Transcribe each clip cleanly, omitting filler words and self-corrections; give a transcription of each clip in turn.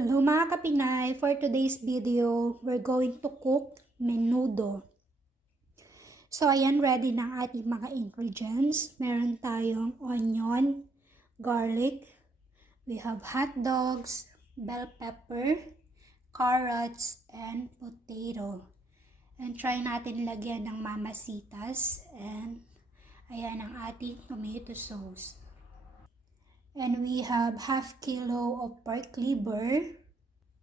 Hello mga kapinay, for today's video, we're going to cook menudo. So ayan, ready na ang ating mga ingredients. Meron tayong onion, garlic, we have hot dogs, bell pepper, carrots, and potato. And try natin lagyan ng mamasitas, and ayan ang ating tomato sauce. And we have half kilo of pork liver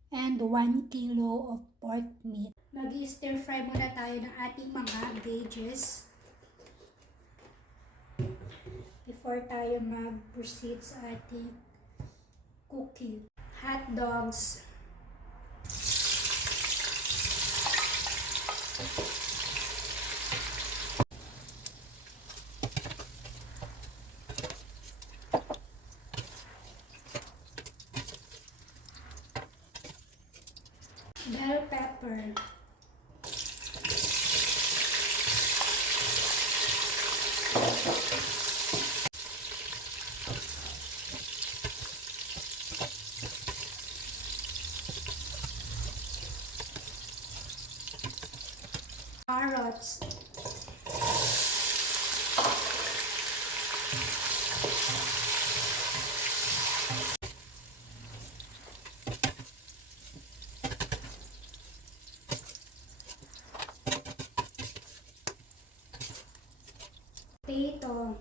and 1 kilo of pork meat. Mag-stir fry muna tayo ng ating mga veggies before tayo mag-proceed sa ating cooking. Hot dogs, bell pepper, carrots, potato,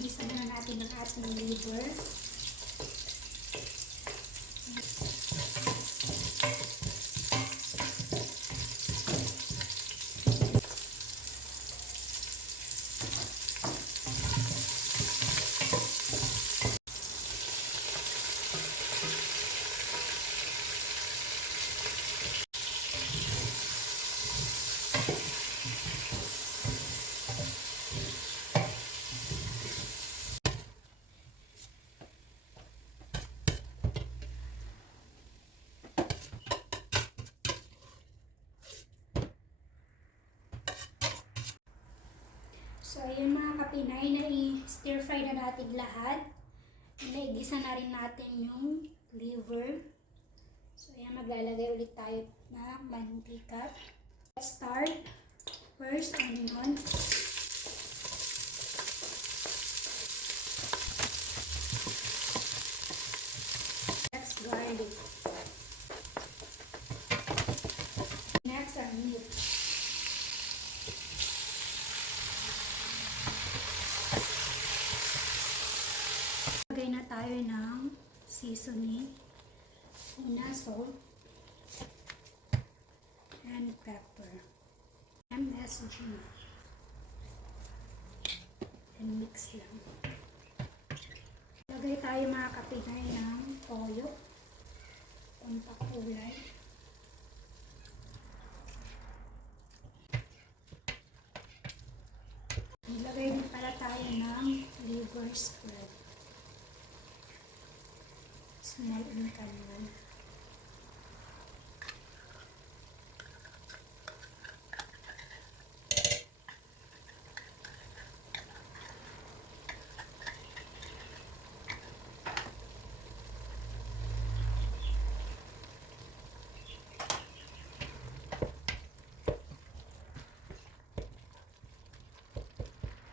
gisa na natin ang ating liver. So, ayan mga kapinay, na i-stir fry na natin lahat. Naigisa na rin natin yung liver. So, ayan, maglalagay ulit tayo ng mantika. Let's start. First, onion. Next, garlic. Next, our meat. Lagay na tayo ng seasoning. Una, salt and pepper. MSG. And mix lang. Lagay tayo mga kapinay ng toyo. Untak kulay. Lagay din pala tayo ng liver spread. Small in kanyan.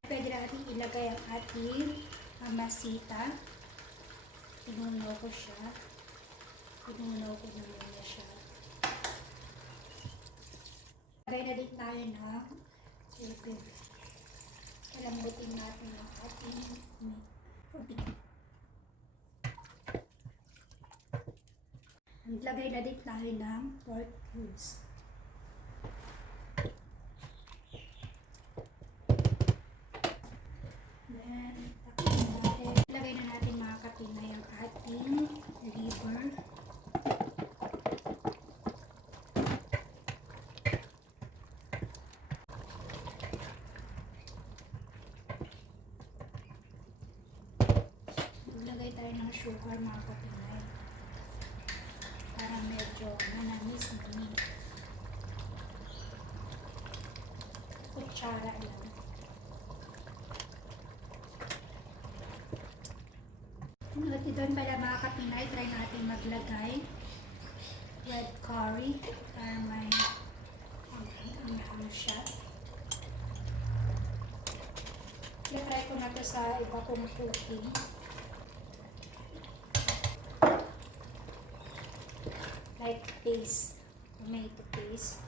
Pwede natin ilagay ang ating mamasita. Pinunaw ko siya. Pinunaw ko na muna siya. Lagay na din tayo ng tubig. Palambutin natin ang ating meat. Lagay na din tayo ng pork cubes. Then, lagay na natin mga kapinay ang ating liver. ng sugar mga kapinay. Para medyo manamis din. Kutsara lang. At doon pala mga kapinay, try natin maglagay red curry para may ang siya. I-try ko na to sa iba kong cooking. Like paste, tomato paste.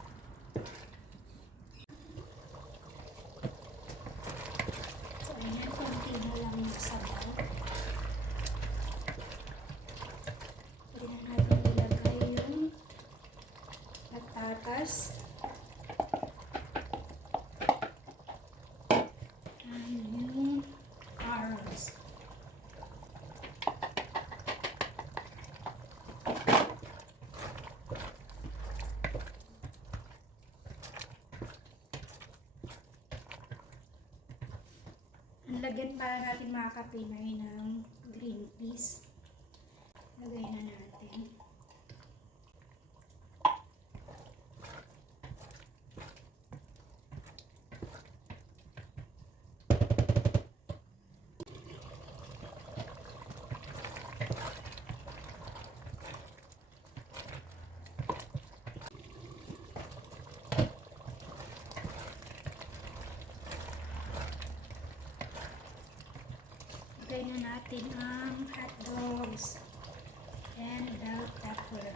So, ayan, konti na lang yung sabaw. Pwede na natin ilagay yung patatas. And yung carrots. Lagyan para natin mga kapinay ng green peas. Lagay na natin. Lagay na natin ang hot dogs and bell pepper.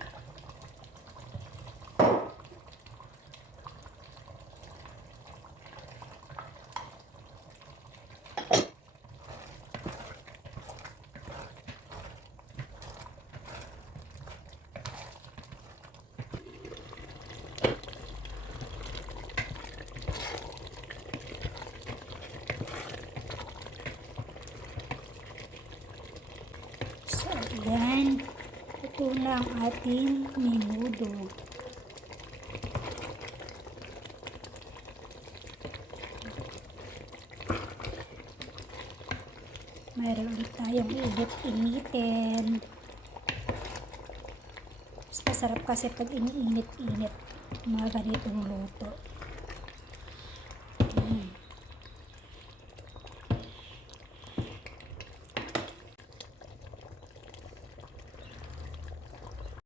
So, ayan. Ito na ang ating menudo. Mayroon ulit tayong init-initin. Mas masarap kasi pag iniinit-init mga ganitong luto.